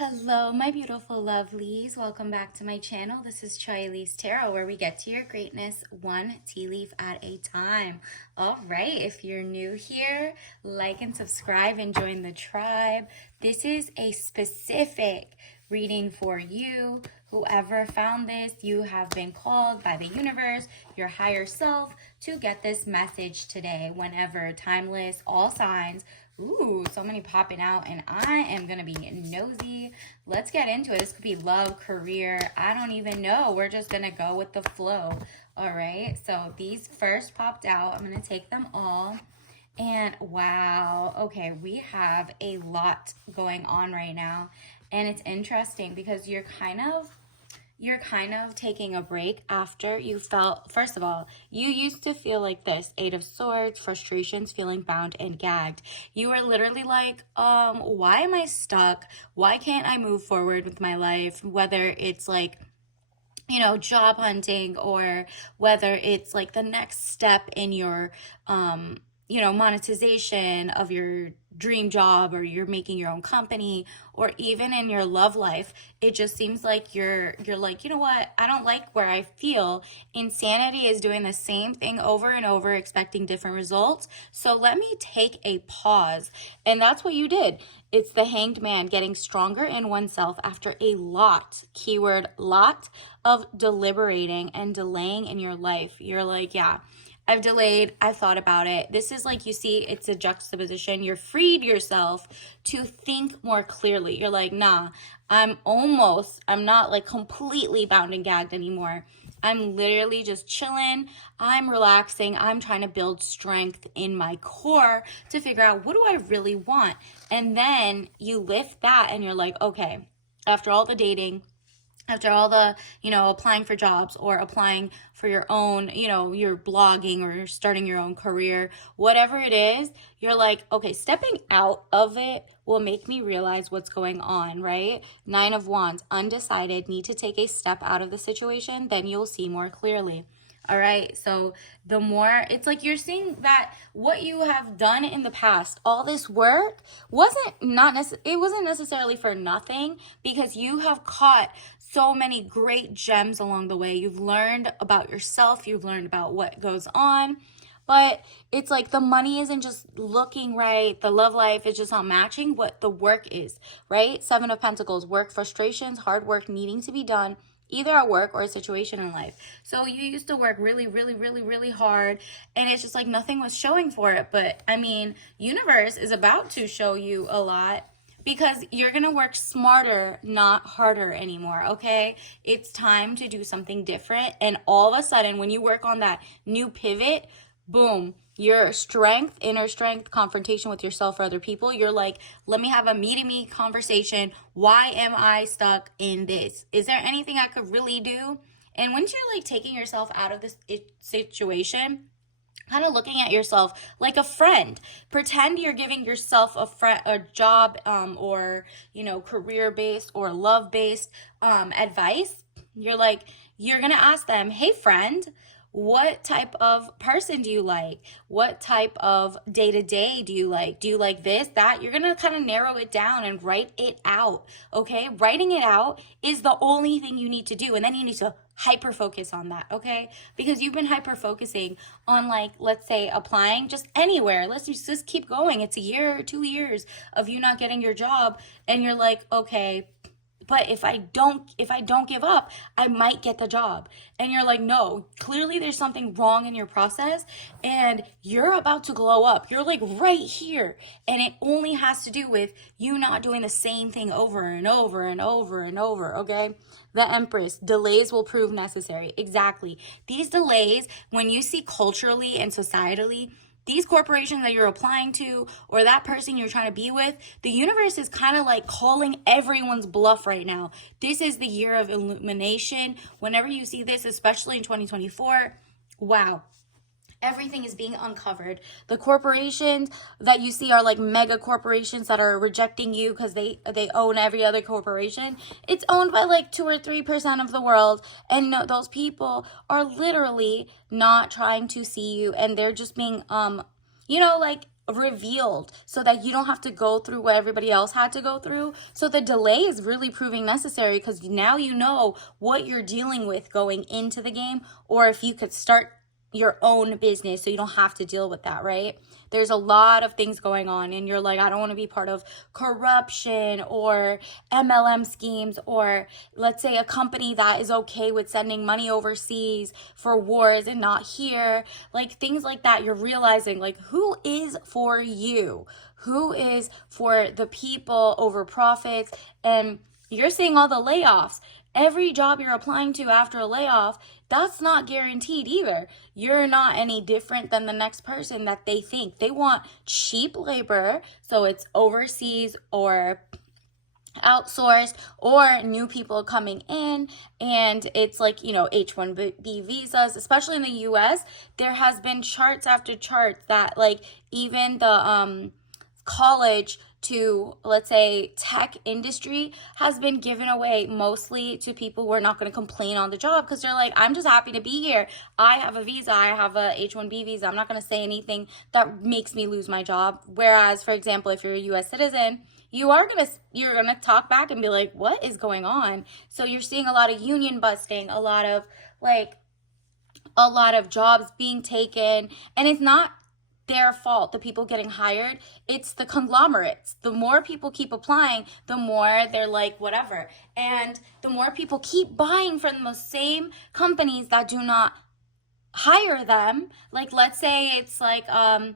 Hello, my beautiful lovelies. Welcome back to my channel. This is Choi Elise Tarot, where we get to your greatness one tea leaf at a time. All right, if you're new here, like and subscribe and join the tribe. This is a specific reading for you. Whoever found this, you have been called by the universe, your higher self, to get this message today. Whenever, timeless, all signs. Ooh, so many popping out, and I am going to be nosy. Let's get into it. This could be love, career. I don't even know. We're just going to go with the flow. All right. So these first popped out. I'm going to take them all. And wow. Okay. We have a lot going on right now. And it's interesting because you're kind of taking a break after you felt, first of all, you used to feel like this, Eight of Swords, frustrations, feeling bound and gagged. You were literally like, why am I stuck? Why can't I move forward with my life? Whether it's like, job hunting, or whether it's like the next step in your, monetization of your dream job, or you're making your own company, or even in your love life. It just seems like you're like, you know what, I don't like where I feel. Insanity is doing the same thing over and over, expecting different results. So let me take a pause. And that's what you did. It's the Hanged Man, getting stronger in oneself after a lot, keyword lot, of deliberating and delaying in your life. You're like, yeah, I've delayed, I've thought about it. This is like, you see, it's a juxtaposition. You're freed yourself to think more clearly. You're like, nah, I'm not like completely bound and gagged anymore. I'm literally just chilling. I'm relaxing. I'm trying to build strength in my core to figure out, what do I really want? And then you lift that and you're like, okay, after all the dating, after all the, applying for jobs, or applying for your own, you're blogging, or you're starting your own career, whatever it is, you're like, okay, stepping out of it will make me realize what's going on, right? Nine of Wands, undecided, need to take a step out of the situation, then you'll see more clearly. All right. So the more, it's like you're seeing that what you have done in the past, all this work wasn't necessarily for nothing, because you have caught so many great gems along the way. You've learned about yourself. You've learned about what goes on. But it's like the money isn't just looking right. The love life is just not matching what the work is, right? Seven of Pentacles, work frustrations, hard work needing to be done, either at work or a situation in life. So you used to work really, really, really, really hard, and it's just like nothing was showing for it. But I mean, universe is about to show you a lot, because you're going to work smarter, not harder anymore, okay? It's time to do something different. And all of a sudden, when you work on that new pivot, boom, your strength, inner strength, confrontation with yourself or other people, you're like, let me have a me-to-me conversation. Why am I stuck in this? Is there anything I could really do? And once you're like taking yourself out of this situation, kind of looking at yourself like a friend. Pretend you're giving yourself a job, or career based or love based advice. You're gonna ask them, hey friend, what type of person do you like? What type of day-to-day do you like? Do you like this, that? You're gonna kind of narrow it down and write it out, okay? Writing it out is the only thing you need to do, and then you need to hyper focus on that, okay? Because you've been hyper focusing on, like, let's say applying just anywhere. Let's just keep going. It's a year or 2 years of you not getting your job, and you're like, okay, but if I don't give up, I might get the job. And you're like, no, clearly there's something wrong in your process, and you're about to glow up. You're like right here. And it only has to do with you not doing the same thing over and over and over and over, okay? The Empress, delays will prove necessary. Exactly. These delays, when you see culturally and societally, these corporations that you're applying to, or that person you're trying to be with, the universe is kind of like calling everyone's bluff right now. This is the year of illumination. Whenever you see this, especially in 2024, wow. Everything is being uncovered. The corporations that you see are like mega corporations that are rejecting you because they own every other corporation. It's owned by like 2 or 3% of the world, and no, those people are literally not trying to see you, and they're just being like revealed so that you don't have to go through what everybody else had to go through. So the delay is really proving necessary because now you know what you're dealing with going into the game, or if you could start your own business so you don't have to deal with that, right? There's a lot of things going on and you're like, I don't want to be part of corruption or MLM schemes, or let's say a company that is okay with sending money overseas for wars and not here, like things like that. You're realizing like who is for you, who is for the people over profits. And you're seeing all the layoffs. Every job you're applying to after a layoff, that's not guaranteed either. You're not any different than the next person that they think. They want cheap labor, so it's overseas or outsourced or new people coming in, and it's like, you know, H-1B visas, especially in the US. There has been charts after charts that like even the college to, let's say, tech industry has been given away mostly to people who are not going to complain on the job because they're like, I'm just happy to be here. I have a visa. I have a H-1B visa. I'm not going to say anything that makes me lose my job. Whereas, for example, if you're a US citizen, you're gonna talk back and be like, what is going on? So you're seeing a lot of union busting, a lot of jobs being taken, and it's not their fault, the people getting hired. It's the conglomerates. The more people keep applying, the more they're like, whatever. And the more people keep buying from the same companies that do not hire them. Like, let's say it's like a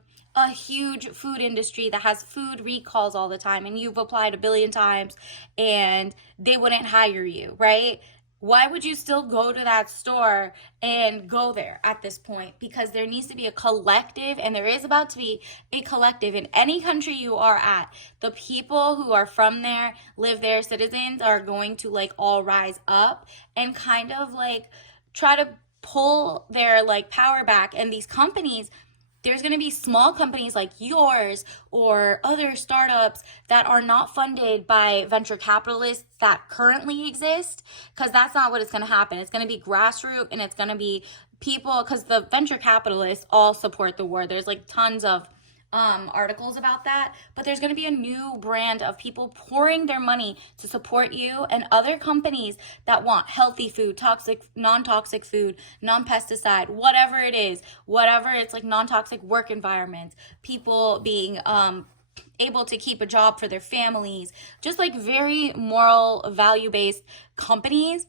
huge food industry that has food recalls all the time and you've applied a billion times and they wouldn't hire you, right? Why would you still go to that store and go there at this point? Because there needs to be a collective, and there is about to be a collective in any country you are at. The people who are from there, live there, citizens are going to like all rise up and kind of like try to pull their like power back. And these companies, there's going to be small companies like yours or other startups that are not funded by venture capitalists that currently exist, because that's not what it's going to happen. It's going to be grassroots, and it's going to be people, because the venture capitalists all support the war. There's like tons of articles about that, but there's going to be a new brand of people pouring their money to support you and other companies that want healthy food, toxic, non-toxic food, non-pesticide, whatever it is, whatever it's like, non-toxic work environments, people being able to keep a job for their families, just like very moral, value-based companies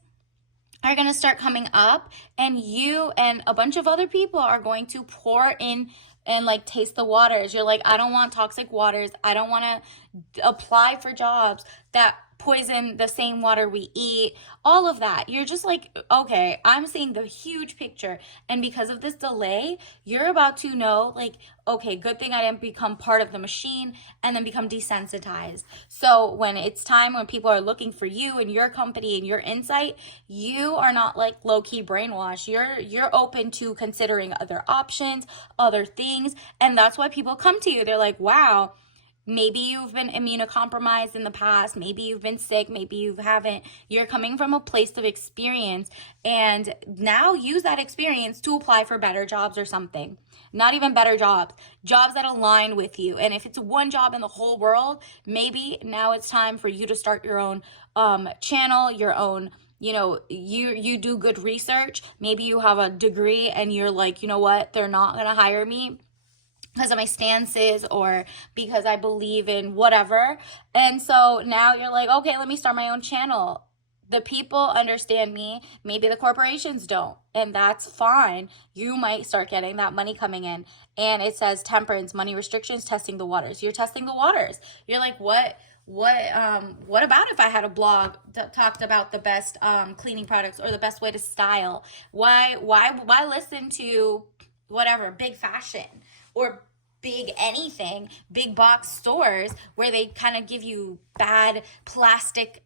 are going to start coming up, and you and a bunch of other people are going to pour in and like taste the waters. You're like, I don't want toxic waters. I don't want to apply for jobs that poison the same water we eat, all of that. You're just like, okay, I'm seeing the huge picture. And because of this delay, you're about to know, like, okay, good thing I didn't become part of the machine and then become desensitized. So when it's time, when people are looking for you and your company and your insight, you are not like low-key brainwashed. You're open to considering other options, other things. And that's why people come to you. They're like, wow, maybe you've been immunocompromised in the past. Maybe you've been sick. Maybe you haven't. You're coming from a place of experience, and now use that experience to apply for better jobs or something. Not even better jobs, jobs that align with you. And if it's one job in the whole world, maybe now it's time for you to start your own channel, your own, you know, you do good research. Maybe you have a degree and you're like, you know what, they're not going to hire me because of my stances or because I believe in whatever. And so now you're like, okay, let me start my own channel. The people understand me. Maybe the corporations don't. And that's fine. You might start getting that money coming in. And it says temperance, money restrictions, testing the waters. You're testing the waters. You're like, what about if I had a blog that talked about the best cleaning products or the best way to style? Why listen to whatever, big fashion or big anything, big box stores where they kind of give you bad plastic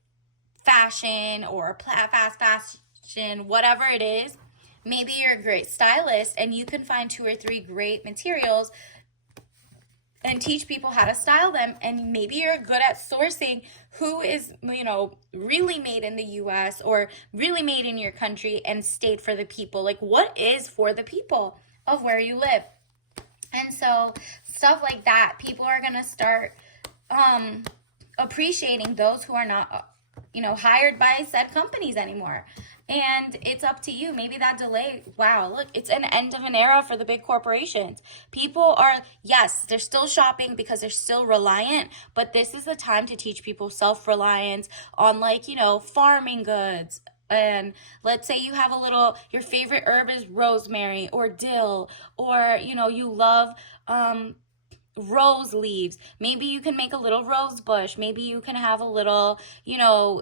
fashion or fast fashion, whatever it is? Maybe you're a great stylist and you can find 2 or 3 great materials and teach people how to style them. And maybe you're good at sourcing who is, you know, really made in the US or really made in your country and stayed for the people. Like, what is for the people of where you live? And so stuff like that. People are going to start appreciating those who are not, hired by said companies anymore. And it's up to you. Maybe that delay, wow, look, it's an end of an era for the big corporations. People are, yes, they're still shopping because they're still reliant, but this is the time to teach people self-reliance on, like, farming goods. And let's say you have your favorite herb is rosemary or dill, or, you love, rose leaves. Maybe you can make a little rose bush. Maybe you can have a little,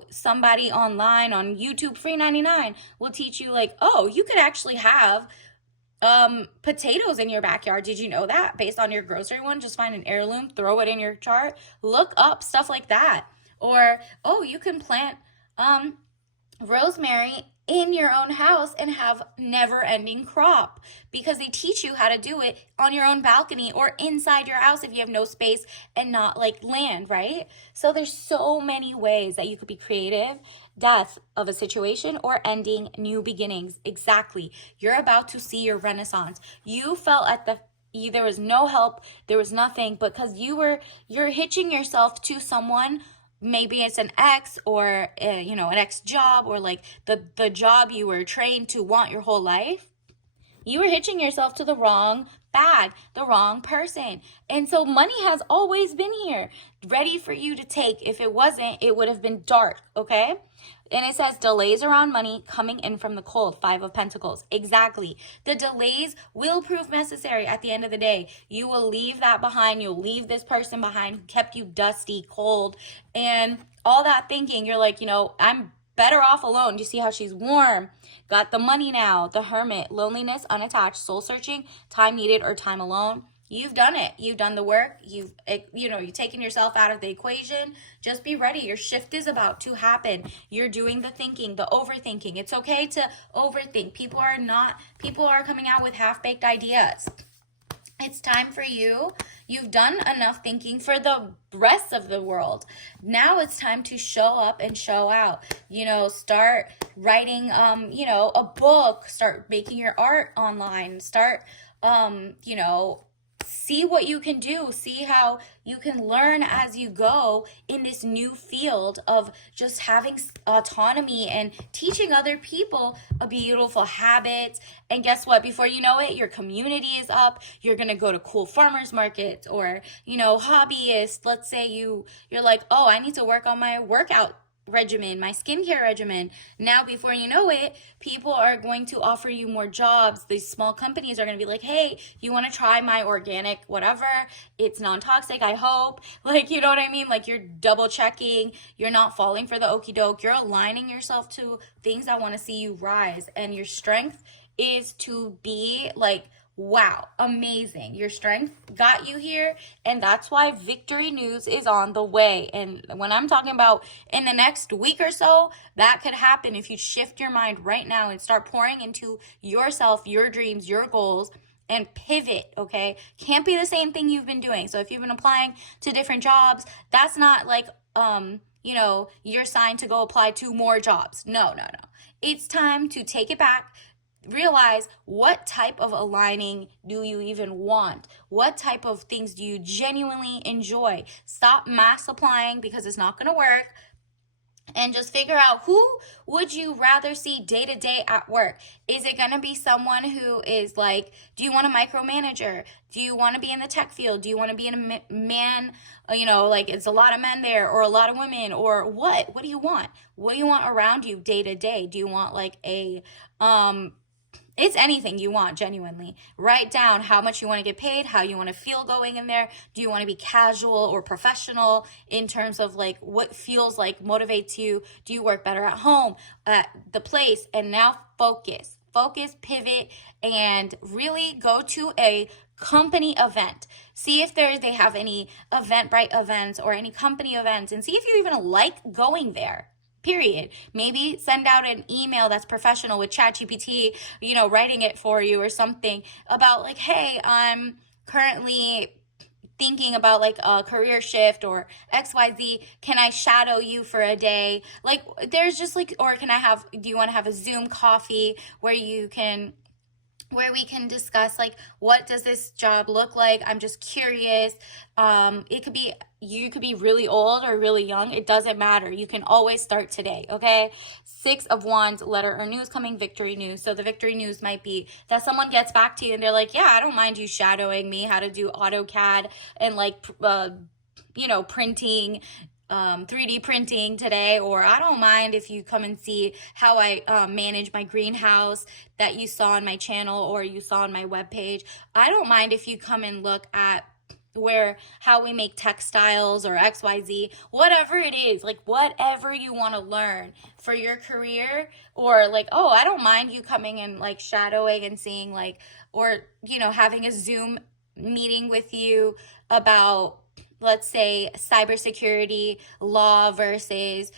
somebody online on YouTube, free 99 will teach you, like, oh, you could actually have potatoes in your backyard. Did you know that? Based on your grocery one, just find an heirloom, throw it in your chart, look up stuff like that. Or, oh, you can plant rosemary in your own house and have never-ending crop, because they teach you how to do it on your own balcony or inside your house if you have no space and not like land, right? So there's so many ways that you could be creative. Death of a situation or ending, new beginnings. Exactly. You're about to see your renaissance. You felt there was no help, there was nothing, because you're hitching yourself to someone. Maybe it's an ex, or an ex job, or like the job you were trained to want your whole life. You were hitching yourself to the wrong bag, the wrong person. And so money has always been here, ready for you to take. If it wasn't, it would have been dark, okay? And it says delays around money coming in from the cold, 5 of Pentacles. Exactly. The delays will prove necessary at the end of the day. You will leave that behind. You'll leave this person behind who kept you dusty, cold, and all that thinking. You're like, I'm better off alone. Do you see how she's warm? Got the money now. The Hermit, loneliness, unattached, soul searching, time needed or time alone. You've done it. You've done the work. You've taken yourself out of the equation. Just be ready. Your shift is about to happen. You're doing the thinking, the overthinking. It's okay to overthink. People are coming out with half-baked ideas. It's time for you. You've done enough thinking for the rest of the world. Now it's time to show up and show out. Start writing, a book. Start making your art online. Start, see what you can do. See how you can learn as you go in this new field of just having autonomy and teaching other people a beautiful habits. And guess what? Before you know it, your community is up. You're going to go to cool farmers markets or, hobbyists. Let's say you're like, oh, I need to work on my workout regimen, my skincare regimen. Now, before you know it, people are going to offer you more jobs. These small companies are going to be like, hey, you want to try my organic whatever? It's non-toxic, I hope. Like, you know what I mean? Like, you're double checking. You're not falling for the okie doke. You're aligning yourself to things that want to see you rise. And your strength is to be like, wow, amazing. Your strength got you here, and that's why victory news is on the way. And when I'm talking about in the next week or so, that could happen if you shift your mind right now and start pouring into yourself, your dreams, your goals, and pivot, okay? Can't be the same thing you've been doing. So if you've been applying to different jobs, that's not like, your sign to go apply to more jobs. No. It's time to take it back. Realize what type of aligning do you even want? What type of things do you genuinely enjoy? Stop mass applying because it's not going to work. And just figure out, who would you rather see day to day at work? Is it going to be someone who is like, do you want a micromanager? Do you want to be in the tech field? Do you want to be in a man, like it's a lot of men there, or a lot of women, or what? What do you want? What do you want around you day to day? Do you want like it's anything you want, genuinely. Write down how much you want to get paid, how you want to feel going in there. Do you want to be casual or professional in terms of like what feels like motivates you? Do you work better at home, at the place? And now focus, pivot, and really go to a company event. See if they have any Eventbrite events or any company events, and see if you even like going there. Period. Maybe send out an email that's professional with ChatGPT, writing it for you or something about like, hey, I'm currently thinking about like a career shift or XYZ. Can I shadow you for a day? Like, there's just like, or do you want to have a Zoom coffee where you can where we can discuss like what does this job look like. I'm just curious. It could be, you could be really old or really young, it doesn't matter, you can always start today. Okay, 6 of Wands, letter or news coming, victory news. So the victory news might be that someone gets back to you and they're like, yeah, I don't mind you shadowing me how to do AutoCAD and like printing, 3D printing today, or I don't mind if you come and see how I manage my greenhouse that you saw on my channel or you saw on my webpage. I don't mind if you come and look at how we make textiles or XYZ, whatever it is, like whatever you want to learn for your career, or like, oh, I don't mind you coming and like shadowing and seeing like, or, having a Zoom meeting with you about, let's say, cybersecurity law versus,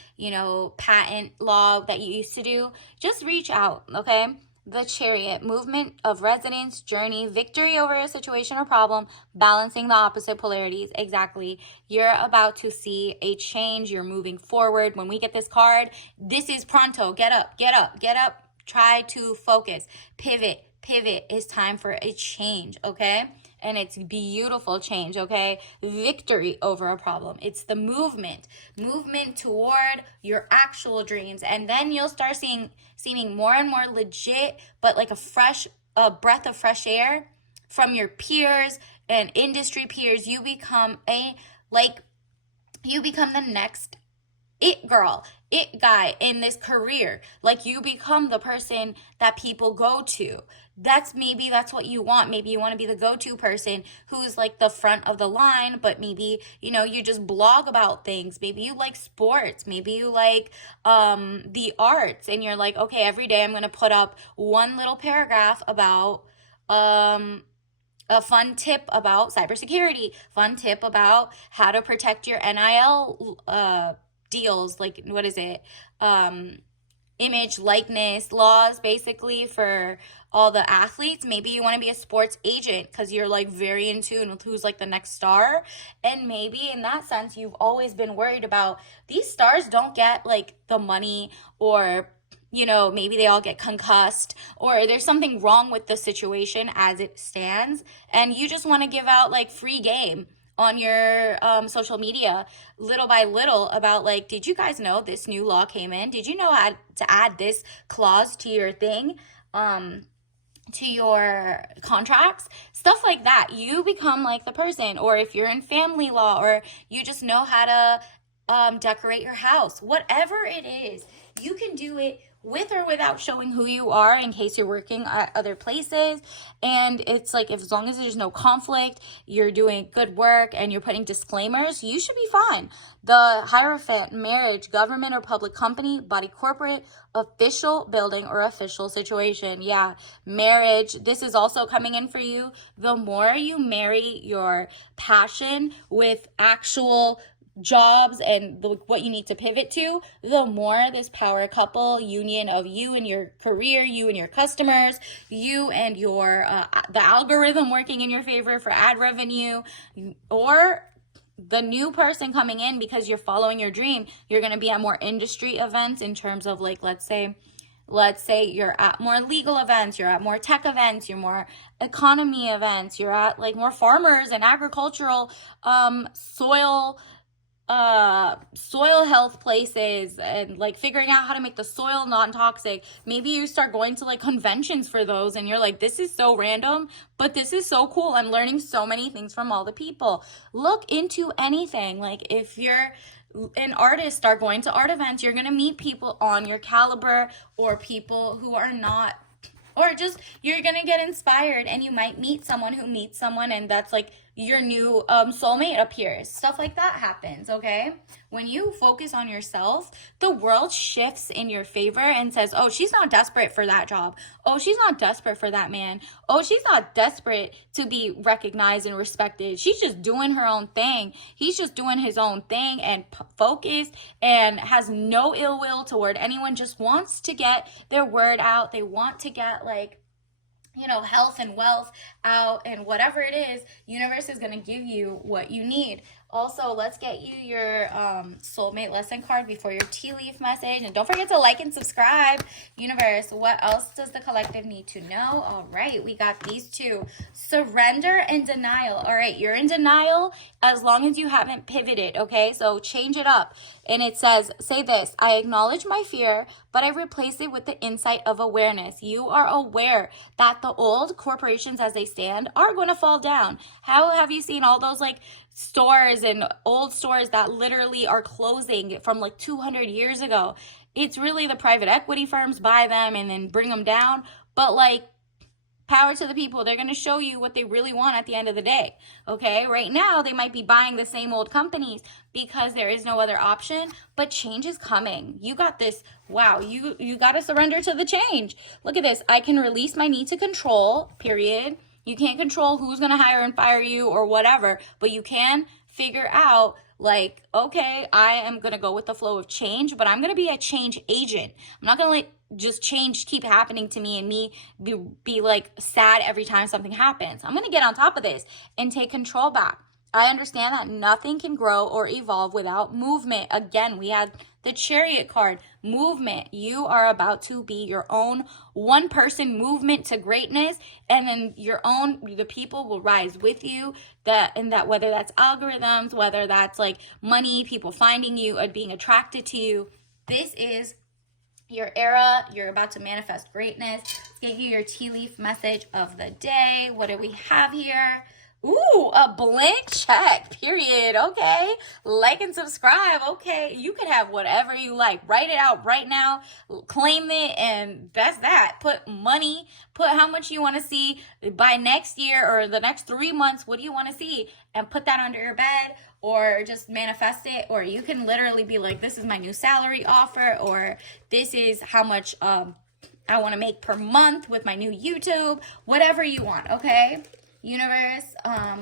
patent law that you used to do. Just reach out, okay? The Chariot, movement of resonance, journey, victory over a situation or problem, balancing the opposite polarities. Exactly. You're about to see a change. You're moving forward. When we get this card, this is pronto. Get up, get up, get up. Try to focus. Pivot. It's time for a change, okay? And it's beautiful change, okay? Victory over a problem. It's the movement toward your actual dreams. And then you'll start seeming more and more legit, but like a breath of fresh air from your peers and industry peers. You become the next it girl, it guy in this career. Like, you become the person that people go to. That's what you want. Maybe you want to be the go-to person who's like the front of the line, but maybe, you just blog about things. Maybe you like sports. Maybe you like the arts, and you're like, okay, every day I'm going to put up one little paragraph about a fun tip about cybersecurity, fun tip about how to protect your NIL deals, like, what is it, image likeness laws, basically, for all the athletes. Maybe you want to be a sports agent because you're like very in tune with who's like the next star. And maybe in that sense, you've always been worried about these stars don't get like the money, or maybe they all get concussed, or there's something wrong with the situation as it stands, and you just want to give out like free game on your social media little by little about like, did you guys know this new law came in? Did you know how to add this clause to your thing, to your contracts? Stuff like that. You become like the person. Or if you're in family law, or you just know how to decorate your house, whatever it is, you can do it with or without showing who you are, in case you're working at other places. And it's like, as long as there's no conflict, you're doing good work, and you're putting disclaimers, you should be fine. The Hierophant, marriage, government or public company, body corporate, official building or official situation. Yeah, marriage, this is also coming in for you. The more you marry your passion with actual jobs and what you need to pivot to, the more this power couple union of you and your career, you and your customers, you and your the algorithm working in your favor for ad revenue, or the new person coming in because you're following your dream. You're going to be at more industry events, in terms of like, let's say you're at more legal events, you're at more tech events, you're more economy events, you're at like more farmers and agricultural soil health places, and like figuring out how to make the soil non-toxic. Maybe you start going to like conventions for those, and you're like, this is so random, but this is so cool. I'm learning so many things from all the people. Look into anything. Like, if you're an artist, start going to art events. You're gonna meet people on your caliber, or people who are not, or just you're gonna get inspired, and you might meet someone who meets someone, and that's like your new soulmate appears. Stuff like that happens, okay? When you focus on yourself, the world shifts in your favor and says, oh, she's not desperate for that job. Oh, she's not desperate for that man. Oh, she's not desperate to be recognized and respected. She's just doing her own thing. He's just doing his own thing, and focused, and has no ill will toward anyone, just wants to get their word out. They want to get like, health and wealth out, and whatever it is, universe is going to give you what you need. Also, let's get you your soulmate lesson card before your tea leaf message. And don't forget to like and subscribe. Universe, what else does the collective need to know? All right, we got these two. Surrender and denial. All right, you're in denial as long as you haven't pivoted, okay? So change it up. And it says, say this, I acknowledge my fear, but I replace it with the insight of awareness. You are aware that the old corporations as they stand are going to fall down. How have you seen all those like stores and old stores that literally are closing from like 200 years ago? It's really the private equity firms buy them and then bring them down. But like, power to the people. They're going to show you what they really want at the end of the day. Okay, right now they might be buying the same old companies because there is no other option, but change is coming. You got this. Wow, you got to surrender to the change. Look at this. I can release my need to control, period. You can't control who's going to hire and fire you or whatever, but you can figure out like, okay, I am going to go with the flow of change, but I'm going to be a change agent. I'm not going to let just change keep happening to me and me be like sad every time something happens. I'm going to get on top of this and take control back. I understand that nothing can grow or evolve without movement. Again, we had the Chariot card, movement. You are about to be your own one person movement to greatness, and then the people will rise with you. That whether that's algorithms, whether that's like money, people finding you and being attracted to you. This is your era. You're about to manifest greatness. Let's get you your tea leaf message of the day. What do we have here? Ooh, a blank check, period. Okay. Like and subscribe. Okay. You can have whatever you like. Write it out right now. Claim it, and that's that. Put money, put how much you want to see by next year or the next 3 months. What do you want to see? And put that under your bed, or just manifest it. Or you can literally be like, this is my new salary offer, or this is how much I want to make per month with my new YouTube. Whatever you want, okay? Universe,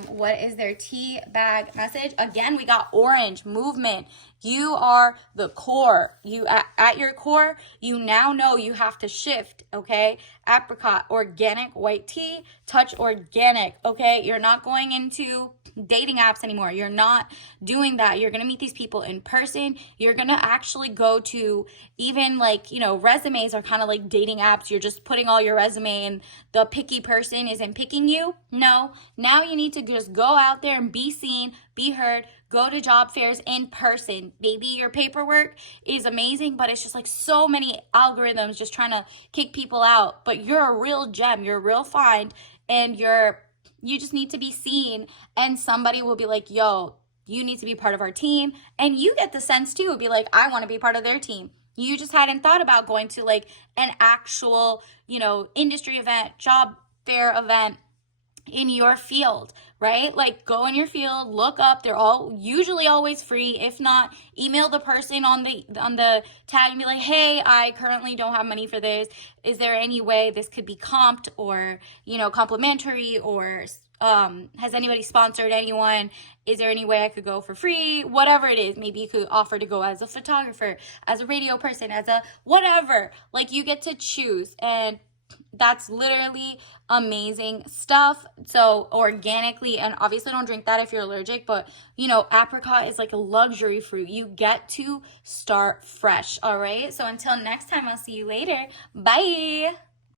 what is their tea bag message? Again, we got orange, movement. You are the core. You at your core, you now know you have to shift, okay? Apricot, organic white tea, touch organic, okay? You're not going into dating apps anymore. You're not doing that. You're going to meet these people in person. You're going to actually go to even like, resumes are kind of like dating apps. You're just putting all your resume and the picky person isn't picking you. No, now you need to just go out there and be seen, be heard, go to job fairs in person. Baby, your paperwork is amazing, but it's just like so many algorithms just trying to kick people out. But you're a real gem. You're a real find, and you just need to be seen, and somebody will be like, yo, you need to be part of our team. And you get the sense too, be like, I want to be part of their team. You just hadn't thought about going to like an actual, industry event, job fair event in your field, right? Like go in your field, look up. They're all usually always free. If not, email the person on the tag and be like, hey, I currently don't have money for this. Is there any way this could be comped or, complimentary, or has anybody sponsored anyone? Is there any way I could go for free? Whatever it is. Maybe you could offer to go as a photographer, as a radio person, as a whatever. Like you get to choose, and that's literally amazing stuff. So organically, and obviously don't drink that if you're allergic, but apricot is like a luxury fruit. You get to start fresh. All right. So until next time, I'll see you later. Bye.